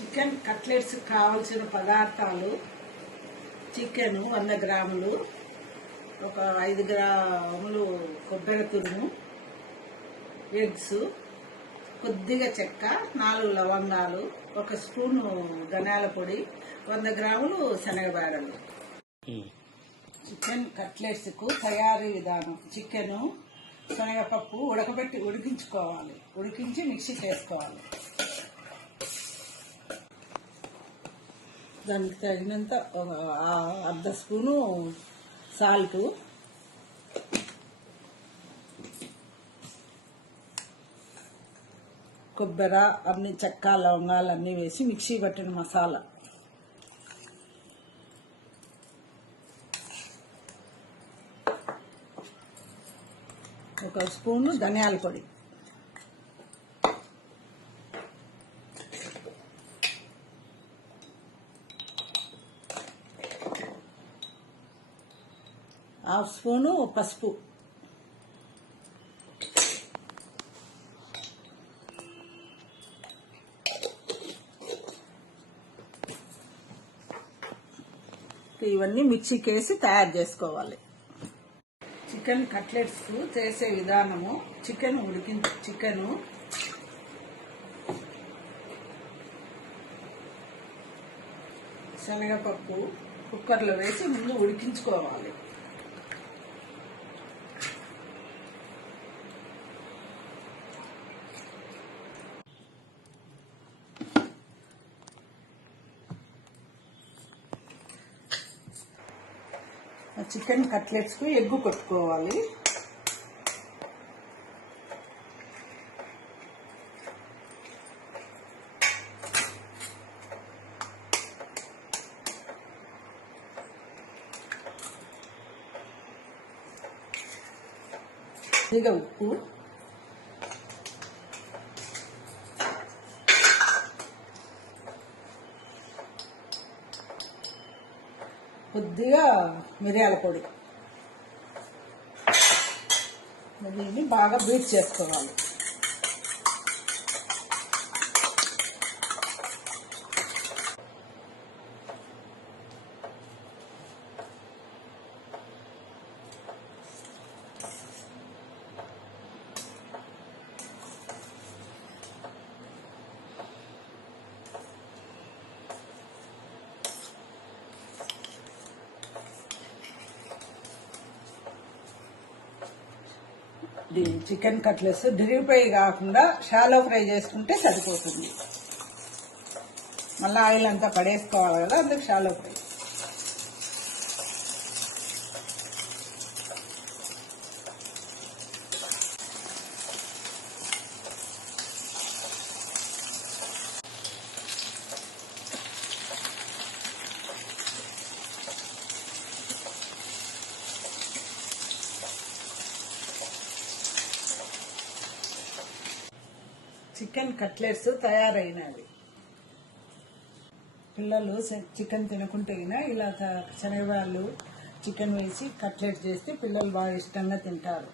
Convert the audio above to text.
Chicken cutlets కావాల్సిన పదార్థాలు: chicken 100 గ్రాములు, ఒక 5 గ్రాములు కొబ్బరి తురుము, ఎగ్స్, కొద్దిగా చెక్క, 4 లవంగాలు, 1 స్పూను ధనియాల పొడి, 100 గ్రాములు శనగబేడలు. చికెన్ కట్లెట్స్ కు తయారీ విధానం: చికెన్, శనగపప్పు ఉడికించుకోవాలి. ఉడికించి మిక్సీకి వేసుకోవాలి. దానికి తగినంత 1/2 స్పూను సాల్ట్, కొబ్బరి, అన్ని చెక్క లవంగాలు అన్నీ వేసి మిక్సీ పట్టిన మసాలా, ఒక స్పూను ధనియాల పొడి, హాఫ్ స్పూను పసుపు, ఇవన్నీ మిక్సీకి వేసి తయారు చేసుకోవాలి. చికెన్ కట్లెట్స్ చేసే విధానము: చికెన్ శనగపప్పు కుక్కర్లో వేసి ముందు ఉడికించుకోవాలి. చికెన్ కట్లెట్స్ కు ఎగ్గు కొట్టుకోవాలి. కొద్దిగా ఉప్పు, కొద్దిగా మిరియాల పొడి, దీన్ని బాగా బీట్ చేసుకోవాలి. చికెన్ కట్లెట్స్ డీప్ ఫ్రై కాకుండా షాలో ఫ్రై చేసుకుంటే సరిపోతుంది. మళ్ళీ ఆయిల్ అంతా పడేసుకోవాలి కదా, అందుకు షాలో ఫ్రై. చికెన్ కట్లెట్స్ తయారైనవి. పిల్లలు చికెన్ తినకుంటే ఇలా శనగబాళ్ళు చికెన్ వేసి కట్లెట్స్ చేస్తే పిల్లలు బాగా ఇష్టంగా తింటారు.